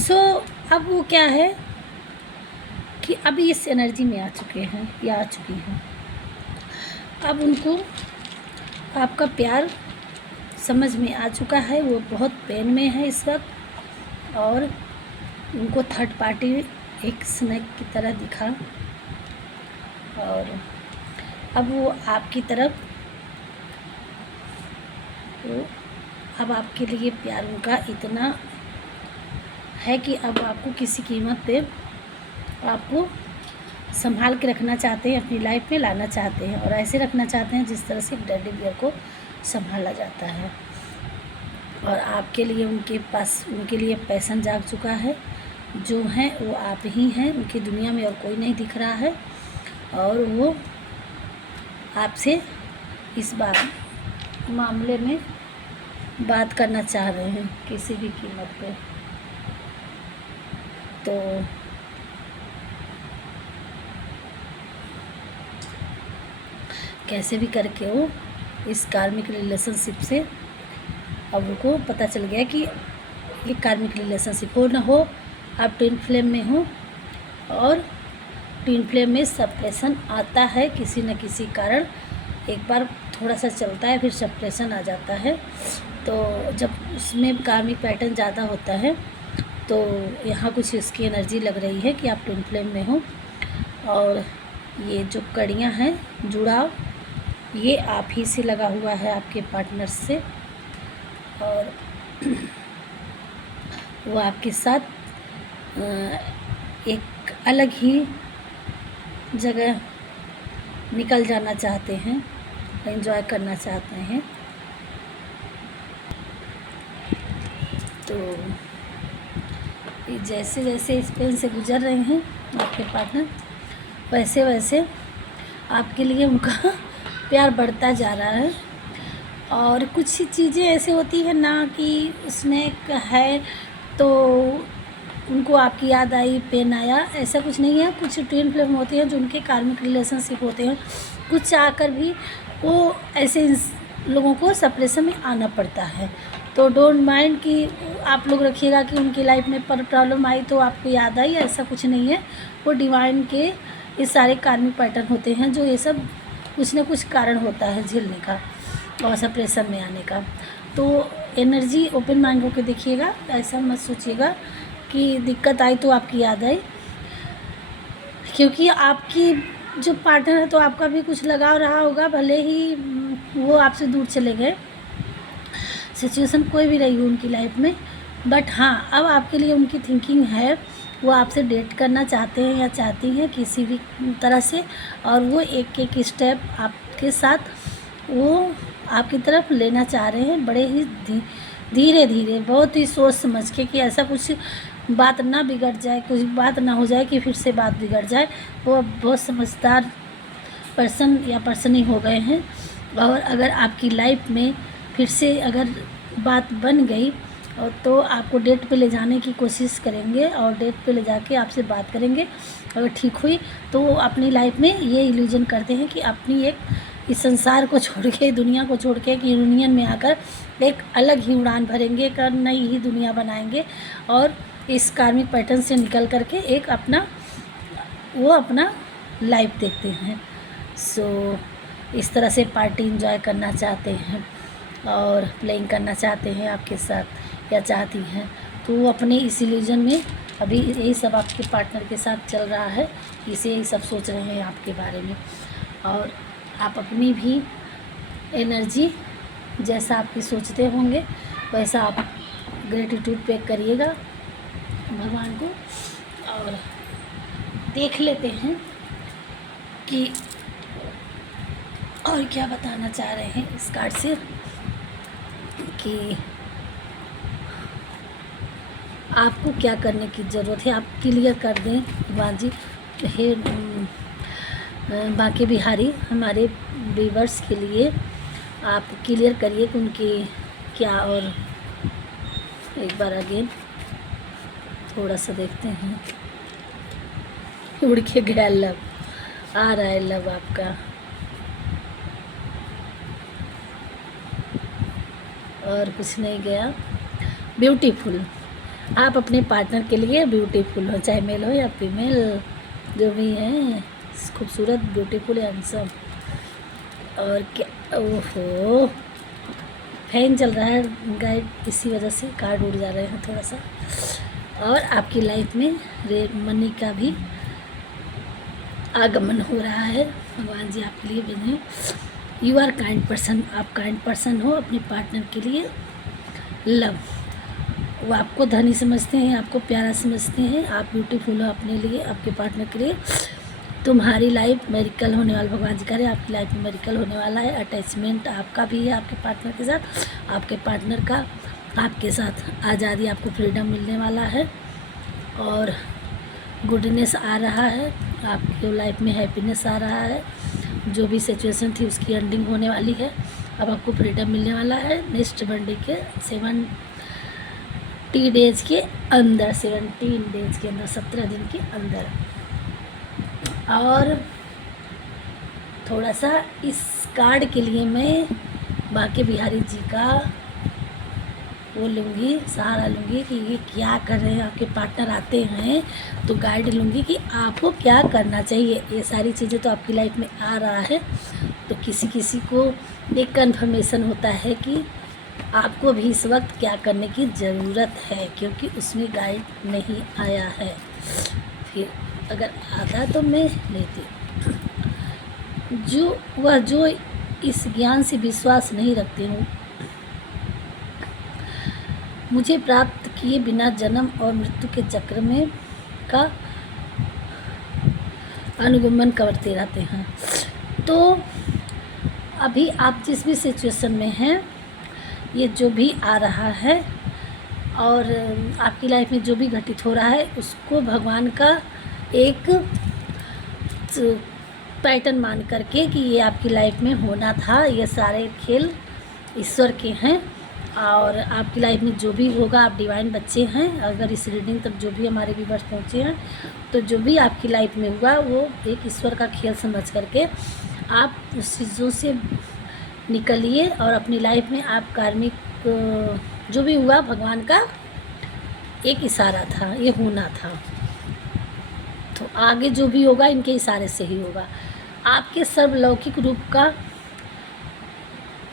सो अब वो क्या है कि अभी इस एनर्जी में आ चुके हैं या आ चुकी हैं। अब उनको आपका प्यार समझ में आ चुका है, वो बहुत पेन में है इस वक्त, और उनको थर्ड पार्टी एक स्नेक की तरह दिखा, और अब वो आपकी तरफ, वो अब आपके लिए प्यार उनका इतना है कि अब आपको किसी कीमत पे आपको संभाल के रखना चाहते हैं, अपनी लाइफ में लाना चाहते हैं, और ऐसे रखना चाहते हैं जिस तरह से एक टेडी बियर को संभाला जाता है। और आपके लिए उनके पास उनके लिए पैशन जाग चुका है, जो हैं वो आप ही हैं, उनकी दुनिया में और कोई नहीं दिख रहा है, और वो आपसे इस बार मामले में बात करना चाह रहे हैं किसी भी कीमत पे। तो कैसे भी करके वो इस कार्मिक रिलेशनशिप से, अब उनको पता चल गया कि ये कार्मिक रिलेशनशिप हो ना हो, आप ट्विन फ्लेम में हो, और ट्विन फ्लेम में सेपरेशन आता है किसी न किसी कारण। एक बार थोड़ा सा चलता है, फिर सेपरेशन आ जाता है। तो जब उसमें कार्मिक पैटर्न ज़्यादा होता है तो यहाँ कुछ इसकी एनर्जी लग रही है कि आप ट्विन फ्लेम में हो, और ये जो कड़ियाँ हैं, जुड़ाव, ये आप ही से लगा हुआ है आपके पार्टनर से, और वो आपके साथ एक अलग ही जगह निकल जाना चाहते हैं, एंजॉय करना चाहते हैं। तो जैसे जैसे इस पेन से गुजर रहे हैं आपके पार्टनर, वैसे वैसे आपके लिए उनका प्यार बढ़ता जा रहा है। और कुछ चीज़ें ऐसे होती हैं ना कि स्नेक है तो उनको आपकी याद आई, पेन आया, ऐसा कुछ नहीं है। कुछ ट्विन फ्लेम होते हैं जो उनके कार्मिक रिलेशनशिप होते हैं, कुछ चाहकर भी वो ऐसे लोगों को सेपरेशन में आना पड़ता है। तो डोंट माइंड कि आप लोग रखिएगा कि उनकी लाइफ में प्रॉब्लम आई तो आपको याद आई, ऐसा कुछ नहीं है। वो डिवाइन के ये सारे कार्मिक पैटर्न होते हैं, जो ये सब कुछ ना कुछ कारण होता है झेलने का और सेपरेशन में आने का। तो एनर्जी ओपन माइंड होकर देखिएगा, ऐसा मत सोचिएगा कि दिक्कत आई तो आपकी याद आई, क्योंकि आपकी जो पार्टनर है तो आपका भी कुछ लगाव रहा होगा, भले ही वो आपसे दूर चले गए, सिचुएशन कोई भी रही हो उनकी लाइफ में। बट हाँ, अब आपके लिए उनकी थिंकिंग है, वो आपसे डेट करना चाहते हैं या चाहती हैं किसी भी तरह से, और वो एक एक स्टेप आपके साथ वो आपकी तरफ लेना चाह रहे हैं, बड़े ही धीरे धीरे, बहुत ही सोच समझ के, कि ऐसा कुछ बात ना बिगड़ जाए, कुछ बात ना हो जाए कि फिर से बात बिगड़ जाए। वो अब बहुत समझदार पर्सन या पर्सन ही हो गए हैं, और अगर आपकी लाइफ में फिर से अगर बात बन गई और तो आपको डेट पे ले जाने की कोशिश करेंगे, और डेट पे ले जाके आपसे बात करेंगे। अगर ठीक हुई तो वो अपनी लाइफ में ये इल्यूजन करते हैं कि अपनी एक इस संसार को छोड़ के, दुनिया को छोड़ के, एक यूनियन में आकर एक अलग ही उड़ान भरेंगे, एक नई ही दुनिया बनाएंगे, और इस कार्मिक पैटर्न से निकल करके एक अपना लाइफ देखते हैं। सो इस तरह से पार्टी एंजॉय करना चाहते हैं और प्लेइंग करना चाहते हैं आपके साथ या चाहती हैं, तो वो अपने इस इल्यूजन में अभी यही सब आपके पार्टनर के साथ चल रहा है, इसे यही सब सोच रहे हैं आपके बारे में। और आप अपनी भी एनर्जी जैसा आपकी सोचते होंगे वैसा आप ग्रेटिट्यूड पे करिएगा भगवान को, और देख लेते हैं कि और क्या बताना चाह रहे हैं इस कार्ड से, कि आपको क्या करने की ज़रूरत है। आप क्लियर कर दें भगवान जी, हे बांके बिहारी, हमारे व्यूअर्स के लिए आप क्लियर करिए कि उनकी क्या। और एक बार अगेन थोड़ा सा देखते हैं, उड़ के गया लव, आ रहा है लव आपका, और कुछ नहीं गया। ब्यूटीफुल, आप अपने पार्टनर के लिए ब्यूटीफुल हो, चाहे मेल हो या फीमेल, जो भी हैं खूबसूरत, ब्यूटीफुल, हैंडसम। और क्या, ओहो फैन चल रहा है गाइड, इसी वजह से कार्ड उड़ जा रहे हैं थोड़ा सा। और आपकी लाइफ में मनी का भी आगमन हो रहा है, भगवान जी आपके लिए भेजे। यू आर काइंड पर्सन, आप काइंड पर्सन हो अपने पार्टनर के लिए। लव, वो आपको धनी समझते हैं, आपको प्यारा समझते हैं, आप ब्यूटीफुल हो अपने लिए, आपके पार्टनर के लिए। तुम्हारी लाइफ मेरिकल होने वाला, भगवान जी करे आपकी लाइफ में मेरिकल होने वाला है। अटैचमेंट आपका भी है आपके पार्टनर के साथ, आपके पार्टनर का आपके साथ आज़ादी, आपको फ्रीडम मिलने वाला है। और गुडनेस आ रहा है, आपकी लाइफ में हैप्पीनेस आ रहा है। जो भी सिचुएशन थी उसकी एंडिंग होने वाली है, अब आपको फ्रीडम मिलने वाला है। नेक्स्ट मंडे के 70 डेज के अंदर, 17 डेज के अंदर, 17 दिन के अंदर। और थोड़ा सा इस कार्ड के लिए मैं बांके बिहारी जी का वो लूँगी, सहारा लूँगी कि ये क्या कर रहे हैं। आपके पार्टनर आते हैं तो गाइड लूँगी कि आपको क्या करना चाहिए। ये सारी चीज़ें तो आपकी लाइफ में आ रहा है, तो किसी किसी को एक कन्फर्मेशन होता है कि आपको भी इस वक्त क्या करने की ज़रूरत है, क्योंकि उसमें गाइड नहीं आया है। फिर अगर आता तो मैं लेती। जो इस ज्ञान से विश्वास नहीं रखते हो, मुझे प्राप्त किए बिना जन्म और मृत्यु के चक्र में का अनुगमन करते रहते हैं। तो अभी आप जिस भी सिचुएशन में हैं, ये जो भी आ रहा है और आपकी लाइफ में जो भी घटित हो रहा है, उसको भगवान का एक पैटर्न मान करके कि ये आपकी लाइफ में होना था। ये सारे खेल ईश्वर के हैं, और आपकी लाइफ में जो भी होगा, आप डिवाइन बच्चे हैं। अगर इस रीडिंग तक जो भी हमारे व्यूअर्स पहुँचे हैं, तो जो भी आपकी लाइफ में हुआ वो एक ईश्वर का खेल समझ करके आप उस चीज़ों से निकलिए। और अपनी लाइफ में आप कार्मिक जो भी हुआ, भगवान का एक इशारा था, ये होना था। तो आगे जो भी होगा इनके इशारे से ही होगा। आपके सर्वलौकिक रूप का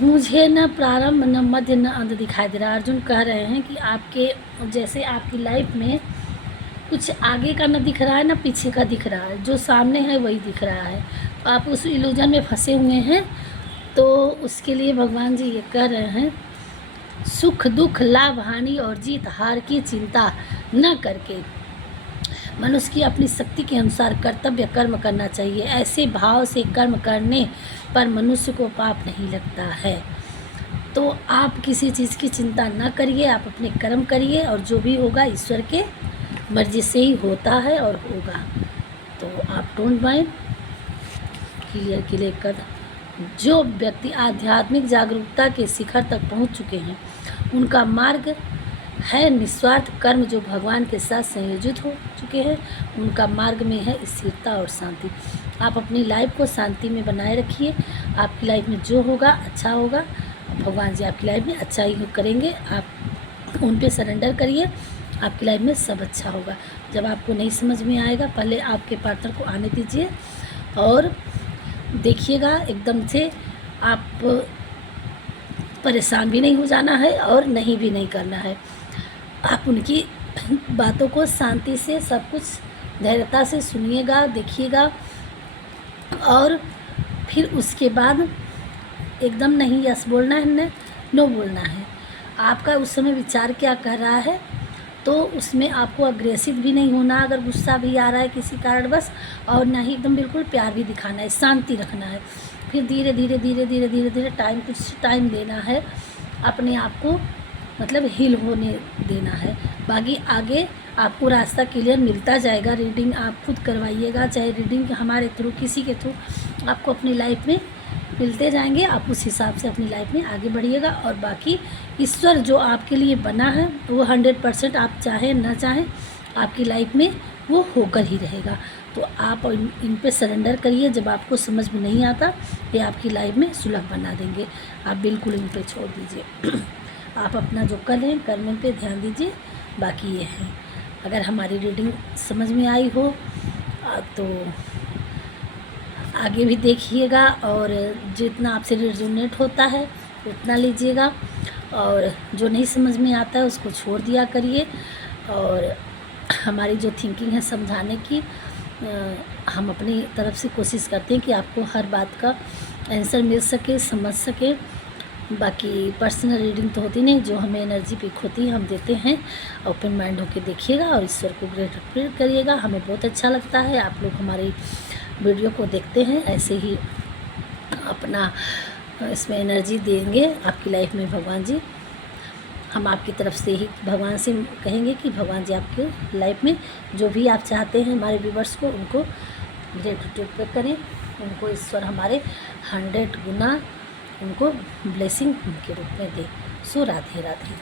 मुझे न प्रारंभ न मध्य न अंत दिखाई दे रहा है। अर्जुन कह रहे हैं कि आपके जैसे आपकी लाइफ में कुछ आगे का न दिख रहा है न पीछे का दिख रहा है, जो सामने है वही दिख रहा है। तो आप उस इल्यूजन में फंसे हुए हैं। तो उसके लिए भगवान जी ये कह रहे हैं, सुख दुख लाभ हानि और जीत हार की चिंता न करके मनुष्य की अपनी शक्ति के अनुसार कर्तव्य कर्म करना चाहिए। ऐसे भाव से कर्म करने पर मनुष्य को पाप नहीं लगता है। तो आप किसी चीज़ की चिंता न करिए, आप अपने कर्म करिए, और जो भी होगा ईश्वर के मर्जी से ही होता है और होगा। तो आप डोंट माइंड, क्लियर कर। जो व्यक्ति आध्यात्मिक जागरूकता के शिखर तक पहुंच चुके हैं, उनका मार्ग है निस्वार्थ कर्म। जो भगवान के साथ संयोजित हो चुके हैं, उनका मार्ग में है स्थिरता और शांति। आप अपनी लाइफ को शांति में बनाए रखिए। आपकी लाइफ में जो होगा अच्छा होगा, भगवान जी आपकी लाइफ में अच्छा ही करेंगे। आप उन पे सरेंडर करिए, आपकी लाइफ में सब अच्छा होगा। जब आपको नहीं समझ में आएगा, पहले आपके पार्टनर को आने दीजिए और देखिएगा। एकदम से आप परेशान भी नहीं हो जाना है और नहीं भी नहीं करना है। आप उनकी बातों को शांति से, सब कुछ धैर्यता से सुनिएगा, देखिएगा, और फिर उसके बाद एकदम नहीं यस बोलना है, न नो बोलना है। आपका उस समय विचार क्या कर रहा है, तो उसमें आपको अग्रेसिव भी नहीं होना अगर गुस्सा भी आ रहा है किसी कारणवश, और ना ही एकदम बिल्कुल प्यार भी दिखाना है, शांति रखना है। फिर धीरे धीरे धीरे धीरे धीरे धीरे कुछ टाइम देना है अपने आप को, मतलब हील होने देना है। बाकी आगे आपको रास्ता क्लियर मिलता जाएगा। रीडिंग आप खुद करवाइएगा, चाहे रीडिंग हमारे थ्रू, किसी के थ्रू, आपको अपनी लाइफ में मिलते जाएंगे। आप उस हिसाब से अपनी लाइफ में आगे बढ़िए। और बाकी ईश्वर जो आपके लिए बना है वो 100% आप चाहें ना चाहें आपकी लाइफ में वो होकर ही रहेगा। तो आप इन पे सरेंडर करिए। जब आपको समझ में नहीं आता, ये आपकी लाइफ में सुलभ बना देंगे। आप बिल्कुल इन पे छोड़ दीजिए। आप अपना जो कर रहे हैं कर्म पे ध्यान दीजिए, बाकी ये है। अगर हमारी रीडिंग समझ में आई हो तो आगे भी देखिएगा, और जितना आपसे रिजोनेट होता है उतना लीजिएगा, और जो नहीं समझ में आता है उसको छोड़ दिया करिए। और हमारी जो थिंकिंग है समझाने की, हम अपनी तरफ से कोशिश करते हैं कि आपको हर बात का आंसर मिल सके, समझ सके। बाकी पर्सनल रीडिंग तो होती नहीं, जो हमें एनर्जी पिक होती है हम देते हैं। ओपन माइंड होके देखिएगा और ईश्वर को ग्रेट करिएगा। हमें बहुत अच्छा लगता है आप लोग हमारी वीडियो को देखते हैं, ऐसे ही अपना इसमें एनर्जी देंगे आपकी लाइफ में भगवान जी। हम आपकी तरफ से ही भगवान से कहेंगे कि भगवान जी आपके लाइफ में जो भी आप चाहते हैं हमारे व्यूवर्स को, उनको ग्रेट करें, उनको ईश्वर हमारे 100 गुना उनको ब्लेसिंग उनके रूप में दे। सो राधे राधे।